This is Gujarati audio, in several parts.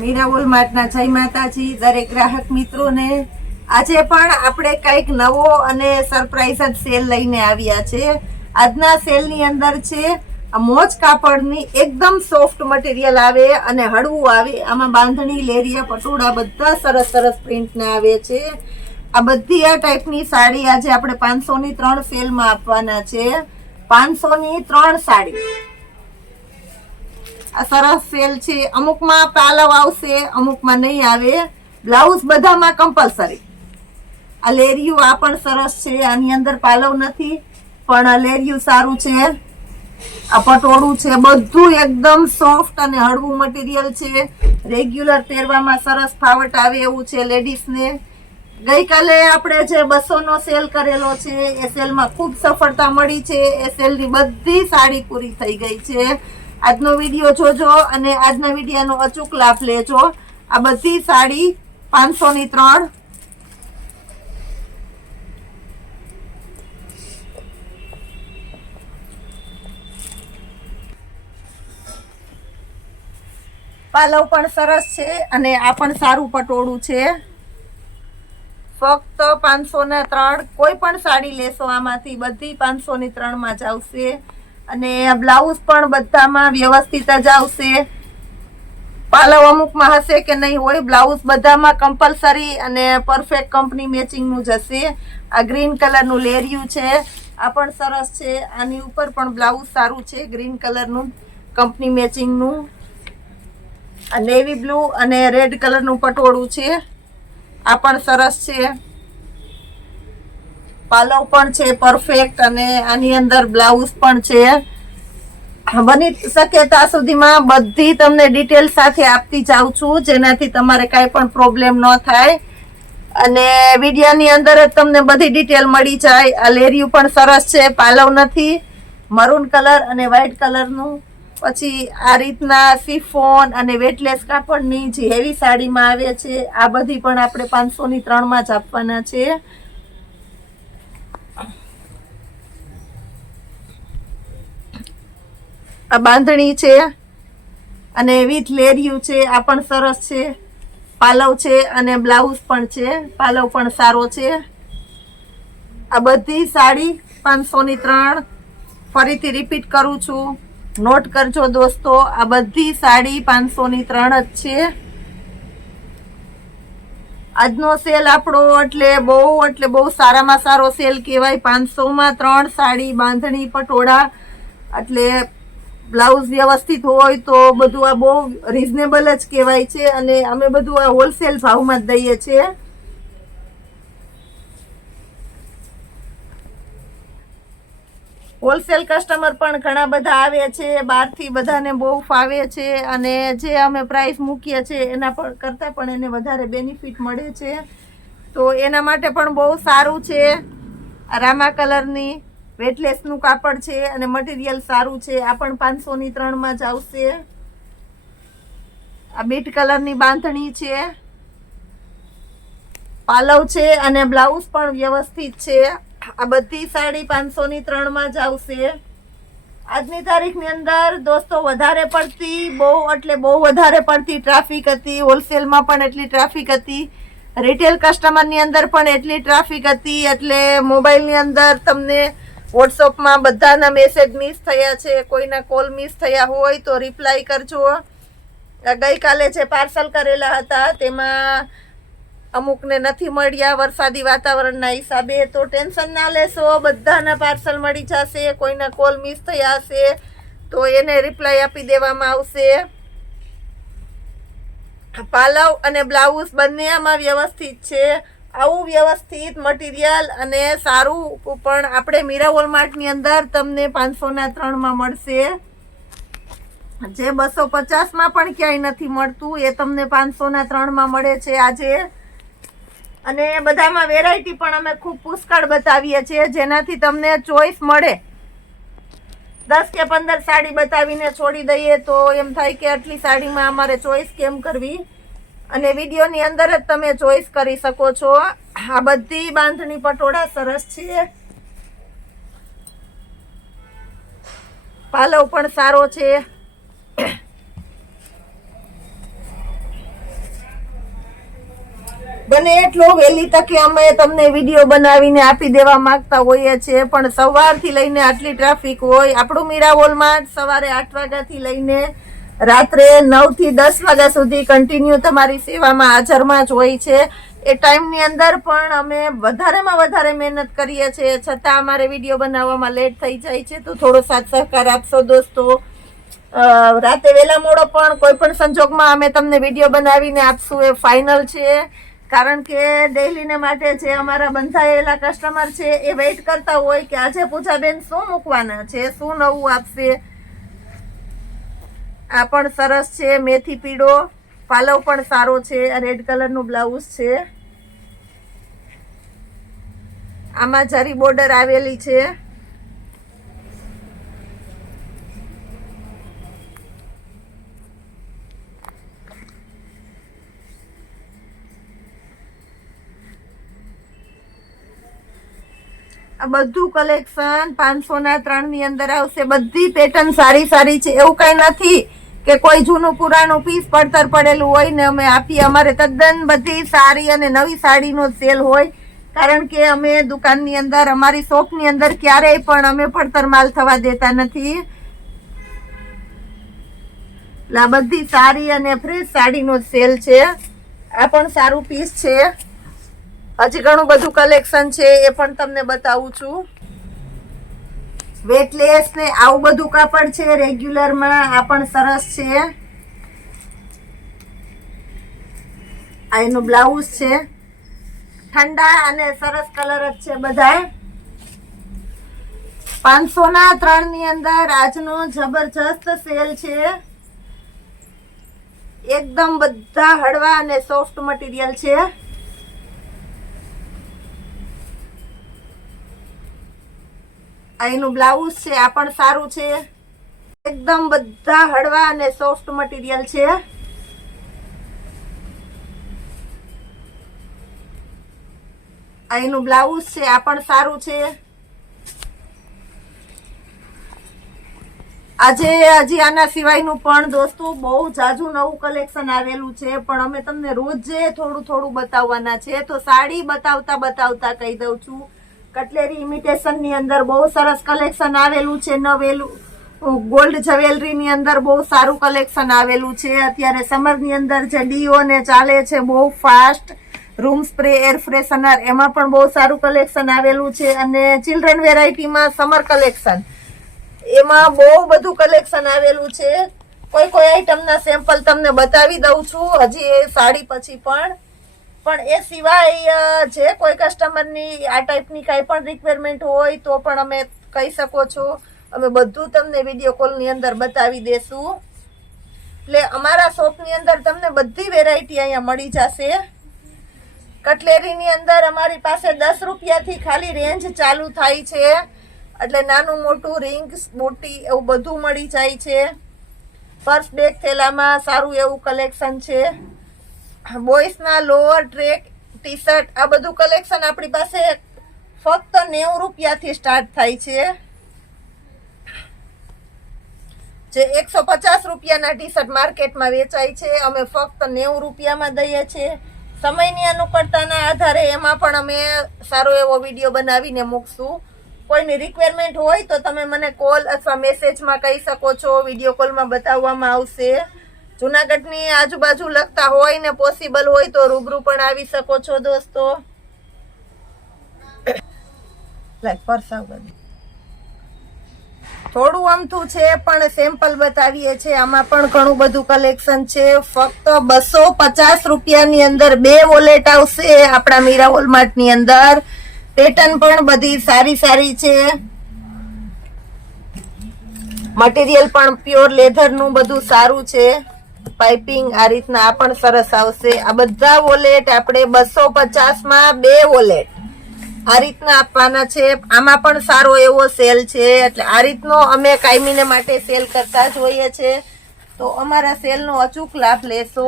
મીરાબોલ માર્ટના જય માતાજી દરેક ગ્રાહક મિત્રોને। આજે પણ આપણે કંઈક નવો અને સરપ્રાઈઝ જ સેલ લઈને આવ્યા છે। આજના સેલની અંદર છે આ મોજ કાપડની એકદમ સોફ્ટ મટીરિયલ આવે અને હળવું આવે। આમાં બાંધણી, લેરિયા, પટોળા બધા સરસ સરસ પ્રિન્ટના આવે છે। આ બધી આ ટાઈપની સાડી આજે આપણે 500 ની 3 સેલમાં આપવાના છે। 500 ની 3 સાડી આ સરસ સેલ છે। અમુકમાં પાલવ આવશે, અમુકમાં નહીં આવે। બ્લાઉઝ બધામાં કમ્પલસરી। આ લેરિયું આ પણ સરસ છે, આની અંદર પાલવ નથી પણ આ લેરિયું સારું છે। આ પટોળું છે, બધું એકદમ સોફ્ટ અને હળવું મટીરિયલ છે। રેગ્યુલર પહેરવામાં સરસ ફાવટ આવે એવું છે લેડીઝને। ગઈકાલે આપણે જે 200 નો સેલ કરેલો છે એ સેલમાં ખૂબ સફળતા મળી છે। એ સેલની બધી સાડી પૂરી થઈ ગઈ છે। આજનો વિડીયો જોજો અને આજના વિડીયોનો અચૂક લાભ લેજો। આ બધી સાડી 500 ની 3। પાલવ પણ સરસ છે અને આ પણ સારું પટોળું છે। ફક્ત 500 ના 3 કોઈ પણ સાડી લેશો આમાંથી બધી 500 ની 3 માં જ આવશે અને બ્લાઉઝ પણ બધામાં વ્યવસ્થિત જ આવશે। પાલવ અમુકમાં હશે કે નહીં હોય, બ્લાઉઝ બધામાં કમ્પલસરી અને પરફેક્ટ કંપની મેચિંગનું જ હશે। આ ગ્રીન કલરનું લેરિયું છે, આ પણ સરસ છે। આની ઉપર પણ બ્લાઉઝ સારું છે ગ્રીન કલરનું કંપની મેચિંગનું। આ નેવી બ્લુ અને રેડ કલરનું પટોળું છે, આ પણ સરસ છે। પાલવ પણ છે પરફેક્ટ અને આની અંદર બ્લાઉઝ પણ છે। બની શકે ત્યાં સુધીમાં બધી તમને ડિટેલ સાથે આપતી જાઉં છું, જેનાથી તમારે કાંઈ પણ પ્રોબ્લેમ ન થાય અને વિડીયોની અંદર જ તમને બધી ડિટેલ મળી જાય। આ લેરિયું પણ સરસ છે, પાલવ નથી, મરૂન કલર અને વ્હાઈટ કલરનું। પછી આ રીતના સિફોન અને વેટલેસ કાપડની જે હેવી સાડીમાં આવે છે, આ બધી પણ આપણે 500 ની 3 માં જ આપવાના છે। આ બાંધણી છે અને વિથ લેરિયું છે, આ પણ સરસ છે। પાલવ છે અને બ્લાઉઝ પણ છે, પાલવ પણ સારો છે। આ બધી સાડી 500 ની 3। ફરીથી રિપીટ કરું છું, નોટ કરજો દોસ્તો, આ બધી સાડી 500 ની 3 જ છે। આજનો સેલ આપણો એટલે બહુ સારામાં સારો સેલ કહેવાય। 500 માં 3 સાડી, બાંધણી, પટોળા, એટલે બ્લાઉઝ વ્યવસ્થિત હોય તો બધું આ બહુ રીઝનેબલ જ કહેવાય છે અને અમે બધું આ હોલસેલ ભાવમાં જ દઈએ છીએ। હોલસેલ કસ્ટમર પણ ઘણા બધા આવે છે, બહારથી બધાને બહુ ફાવે છે અને જે અમે પ્રાઇસ મૂકીએ છીએ એના પર કરતાં પણ એને વધારે બેનિફિટ મળે છે, તો એના માટે પણ બહુ સારું છે। આ રામા કલરની વેટલેસનું કાપડ છે અને મટીરિયલ સારું છે, આ પણ 500 ની 3 માં જ આવશે। આ બીટ કલરની બાંધણી છે, પાલવ છે અને બ્લાઉઝ પણ વ્યવસ્થિત છે। આ બધી સાડી 500 ની 3 માં જ આવશે। આજની તારીખની અંદર દોસ્તો બહુ વધારે પડતી ટ્રાફિક હતી, હોલસેલમાં પણ એટલી ટ્રાફિક હતી, રિટેલ કસ્ટમરની અંદર પણ એટલી ટ્રાફિક હતી, એટલે મોબાઈલની અંદર તમને વોટ્સઅપમાં બધાના મેસેજ મિસ થયા છે, કોઈના કોલ મિસ થયા હોય તો રિપ્લાય કરજો। ગઈકાલે જે પાર્સલ કરેલા હતા તેમાં અમુકને નથી મળ્યા વરસાદી વાતાવરણના હિસાબે, તો ટેન્શન ના લેશો, બધાના પાર્સલ મળી જશે। કોઈના કોલ મિસ થયા હશે તો એને રિપ્લાય આપી દેવામાં આવશે। પાલવ અને બ્લાઉઝ બંને આમાં વ્યવસ્થિત છે। આવું વ્યવસ્થિત મટીરિયલ અને સારું પણ આપણે મીરાબોલ માર્ટની અંદર તમને 500 ના 3 માં મળશે। જે 250 માં પણ ક્યાંય નથી મળતું એ તમને 500 ના 3 માં મળે છે આજે। અને બધામાં વેરાયટી પણ અમે ખૂબ પુષ્કળ બતાવીએ છીએ, જેનાથી તમને ચોઈસ મળે। 10 કે 15 સાડી બતાવીને છોડી દઈએ તો એમ થાય કે આટલી સાડીમાં અમારે ચોઈસ કેમ કરવી, અને વિડીયોની અંદર જ તમે ચોઈસ કરી શકો છો। આ બધી બાંધણી પટોળા સરસ છે, પાલવ પણ સારો છે। બને એટલો વહેલી તકે અમે તમને વિડીયો બનાવીને આપી દેવા માંગતા હોઈએ છીએ, પણ સવારથી લઈને આટલી ટ્રાફિક હોય. આપણું મીરાવોલમાં સવારે 8 વાગ્યાથી લઈને રાત્રે 9 થી 10 વાગ્યા સુધી કન્ટિન્યુ તમારી સેવામાં હાજરમાં જ હોય છે. એ ટાઈમની અંદર પણ અમે વધારેમાં વધારે મહેનત કરીએ છીએ, છતાં અમારે વિડીયો બનાવવામાં લેટ થઈ જાય છે. તો થોડો સાથ સહકાર આપશો દોસ્તો. રાતે વહેલા મોડો પણ કોઈ પણ સંજોગમાં અમે તમને વિડીયો બનાવીને આપશું, એ ફાઇનલ છે. કારણ કે ડેઈલીને માટે જે અમારા બંધાયેલા કસ્ટમર છે એ વેઇટ કરતા હોય કે આજે પૂજાબેન શું મૂકવાના છે, શું નવું આપશે. આ પણ સરસ છે, મેથી પીળો પાલવ પણ સારો છે. રેડ કલરનું બ્લાઉઝ છે, આમાં જરી બોર્ડર આવેલી છે. આ બધું કલેક્શન 503 ની અંદર આવશે. બધી પેટર્ન સારી સારી છે, એવું કઈ નથી કે કોઈ જૂનું પુરાણું પીસ પડતર પડેલું હોય ને અમે આપીએ. અમારે તદ્દન બધી સારી અને નવી સાડીનો સેલ હોય, કારણ કે અમે દુકાનની અંદર અમારી શોપની અંદર ક્યારેય પણ અમે પડતર માલ થવા દેતા નથી. આ બધી સારી અને ફ્રેશ સાડીનો સેલ છે. આ પણ સારું પીસ છે. હજી ઘણું બધું કલેક્શન છે, એ પણ તમને બતાવું છું. વેટલેસ ને આવું બધું કાપડ છે રેગ્યુલરમાં. આ પણ સરસ છે. આ એનું બ્લાઉઝ છે, ઠંડા અને સરસ કલર જ છે બધા. 503 ની અંદર આજનો જબરજસ્ત સેલ છે. એકદમ બધા હળવા અને સોફ્ટ મટીરિયલ છે. આ એનું બ્લાઉઝ છે, આ પણ સારું છે. એકદમ બધા હળવા અને સોફ્ટ મટીરિયલ છે. આ એનું બ્લાઉઝ છે, આ પણ સારું છે. આજે હજી આના સિવાયનું પણ દોસ્તો બહુ જાજુ નવું કલેક્શન આવેલું છે, પણ અમે તમને રોજે થોડું થોડું બતાવવાના છે. તો સાડી બતાવતા કહી દઉં છું. કટલેરી ઇમિટેશન ની અંદર બહુ સરસ કલેક્શન આવેલું છે. નવેલું ગોલ્ડ જ્વેલરી ની અંદર બહુ સારું કલેક્શન આવેલું છે. અત્યારે સમર ની અંદર જે ડીઓ ને ચાલે છે બહુ fast, room spray air freshener, એમાં પણ બહુ સારું કલેક્શન આવેલું છે. અને ચિલ્ડ્રન વેરાયટીમાં સમર કલેક્શન, એમાં બહુ બધું કલેક્શન આવેલું છે. કોઈ આઈટમના સેમ્પલ તમને બતાવી દઉં છું હજી એ સાડી પછી પણ એ સિવાય જે કોઈ કસ્ટમરની આ ટાઈપની કાંઈ પણ રિક્વાયરમેન્ટ હોય તો પણ અમે કહી શકો છો. અમે બધું તમને વિડીયો કોલની અંદર બતાવી દેશું. એટલે અમારા શોપની અંદર તમને બધી વેરાયટી અહીંયા મળી જશે. કટલેરીની અંદર અમારી પાસે 10 રૂપિયાથી ખાલી રેન્જ ચાલુ થાય છે. એટલે નાનું મોટું રિંગ્સ, બુટી એવું બધું મળી જાય છે. પર્સ બેગ થેલામાં સારું એવું કલેક્શન છે. બોયસના લોઅર, ટ્રેક, ટી શર્ટ, આ બધું કલેક્શન આપણી પાસે ફક્ત 90 રૂપિયાથી સ્ટાર્ટ થાય છે. જે 150 રૂપિયાના ટી શર્ટ માર્કેટમાં વેચાય છે, અમે ફક્ત 90 રૂપિયામાં દઈએ છીએ. સમયની અનુકૂળતાના આધારે એમાં પણ અમે સારો એવો વિડીયો બનાવીને મૂકશું. કોઈની રિક્વાયરમેન્ટ હોય તો તમે મને કોલ અથવા મેસેજમાં કહી શકો છો, વિડીયો કોલમાં બતાવવામાં આવશે. જુનાગઢની આજુબાજુ લગતા હોય ને પોસિબલ હોય તો રૂબરૂ પણ આવી શકો છો દોસ્તો. થોડું અમથું છે પણ સેમ્પલ બતાવીએ છીએ. આમાં પણ ઘણું બધું કલેક્શન છે. ફક્ત 250 રૂપિયાની અંદર 2 વોલેટ આવશે આપણા મીરા વોલમાર્ટ ની અંદર. પેટર્ન પણ બધી સારી સારી છે. મટીરિયલ પણ પ્યોર લેધર નું બધું સારું છે. પાઇપિંગ આ રીતના આ પણ સરસ આવશે. આ બધા વોલેટ આપણે 250 માં 2 વોલેટ આ રીતના આપવાના છે. આમાં પણ સારો એવો સેલ છે. એટલે આ રીતનો અમે કાયમીને માટે સેલ કરતા જ હોઈએ છે. તો અમારા સેલનો અચૂક લાભ લેશો.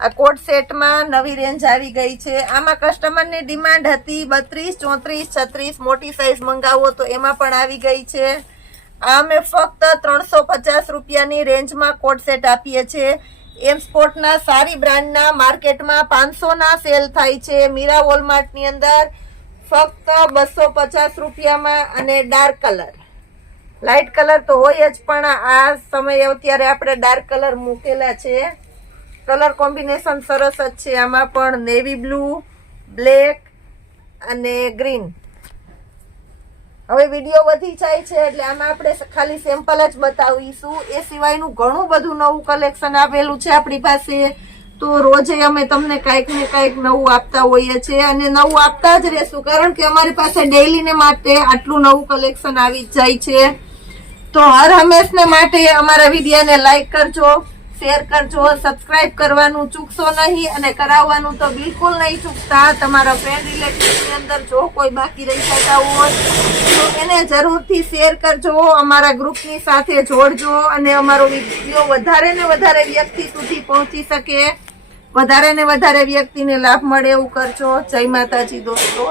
આ કોટ સેટમાં નવી રેન્જ આવી ગઈ છે. આમાં કસ્ટમરની ડિમાન્ડ હતી 32, 34, 36 મોટી સાઈઝ મંગાવો તો એમાં પણ આવી ગઈ છે. આ અમે ફક્ત 350 રૂપિયાની રેન્જમાં કોટ સેટ આપીએ છીએ. એમ સ્પોર્ટના સારી બ્રાન્ડના માર્કેટમાં 500 ના સેલ થાય છે મીરા વોલમાર્ટની અંદર ફક્ત 250 રૂપિયામાં. અને ડાર્ક કલર, લાઇટ કલર તો હોય જ, પણ આ સમયે અત્યારે આપણે ડાર્ક કલર મૂકેલા છે. કલર કોમ્બિનેશન સરસ જ છે આમાં પણ, નેવી બ્લુ, બ્લેક અને ગ્રીન. હવે વિડીયો વધી જાય છે એટલે આમાં આપણે ખાલી સેમ્પલ જ બતાવીશું. એ સિવાયનું ઘણું બધું નવું કલેક્શન આવેલું છે આપણી પાસે. તો રોજે અમે તમને કાંઈક ને કાંઈક નવું આપતા હોઈએ છીએ અને નવું આપતા જ રહેશું, કારણ કે અમારી પાસે ડેઈલીને માટે આટલું નવું કલેક્શન આવી જ જાય છે. તો હર હંમેશને માટે અમારા વિડીયોને લાઈક કરજો, શેર કરજો, સબસ્ક્રાઇબ કરવાનું ચૂકશો નહીં અને કરાવવાનું તો બિલકુલ નહીં ચૂકતા. તમારા ફ્રેન્ડ રિલેટિવની અંદર જો કોઈ બાકી રહી જતા હોય તો એને જરૂરથી શેર કરજો, અમારા ગ્રુપની સાથે જોડજો અને અમારો વિડીયો વધારે ને વધારે વ્યક્તિ સુધી પહોંચી શકે, વધારે ને વધારે વ્યક્તિને લાભ મળે એવું કરજો. જય માતાજી દોસ્તો.